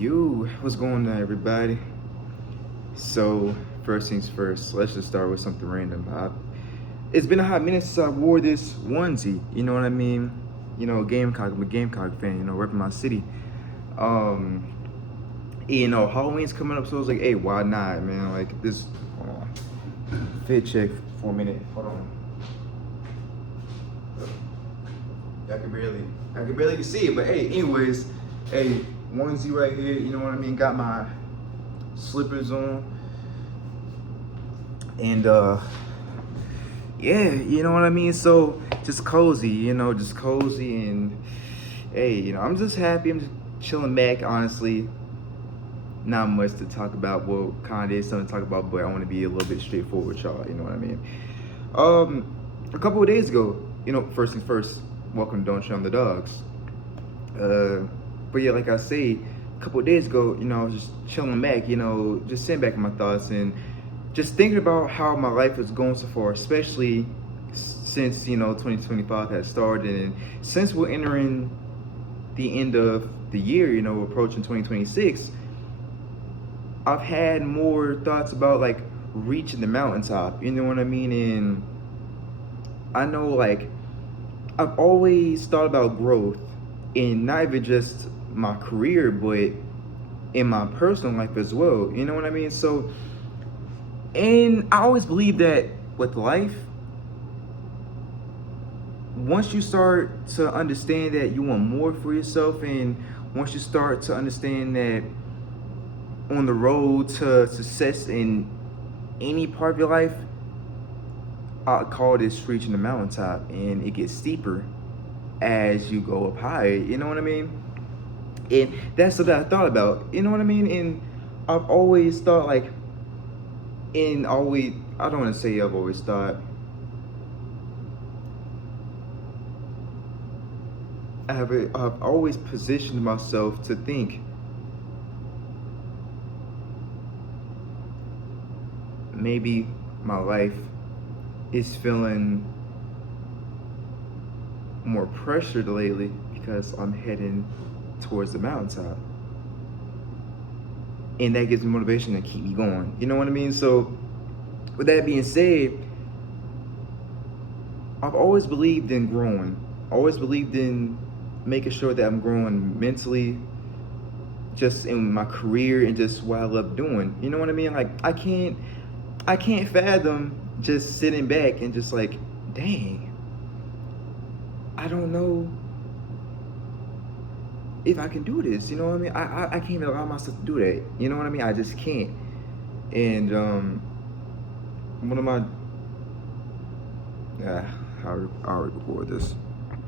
You, what's going on, everybody? So, first things first, let's just start with something random. It's been a hot minute since I wore this onesie. You know what I mean? Gamecock. I'm a Gamecock fan. Repping my city. Um, Halloween's coming up, so I was like, hey, why not, man? Like this. Hold on. Fit check for a minute. Hold on. I can barely see it, but hey, anyways, hey, onesie right here. You know what I mean? Got my slippers on, and yeah, you know what I mean. So just cozy, and hey, I'm just happy. I'm just chilling back. Honestly, not much to talk about. Well, kind of is something to talk about, but I want to be a little bit straightforward with y'all. You know what I mean? A couple of days ago, first things first. Welcome to Don't Show 'em the Dogs. But yeah, like I say, a couple of days ago, I was just chilling back, just sitting back in my thoughts and just thinking about how my life is going so far, especially since 2025 has started, and since we're entering the end of the year, approaching 2026. I've had more thoughts about like reaching the mountaintop, you know what I mean? And I know, like, I've always thought about growth in not even just my career, but in my personal life as well. You know what I mean? So, and I always believe that with life, once you start to understand that you want more for yourself, and once you start to understand that on the road to success in any part of your life, I call this reaching the mountaintop, and it gets steeper as you go up higher. You know what I mean? And that's what I thought about. You know what I mean? And I've always thought like, I don't want to say I've always thought. I've always positioned myself to think maybe my life is feeling more pressured lately because I'm heading towards the mountaintop, and that gives me motivation to keep me going. You know what I mean? So with that being said, I've always believed in growing. Always believed in making sure that I'm growing mentally, just in my career and just what I love doing. You know what I mean? Like I can't fathom just sitting back and just like, dang, I don't know if I can do this. You know what I mean? I can't even allow myself to do that. You know what I mean? I just can't. And one of my I'll record this.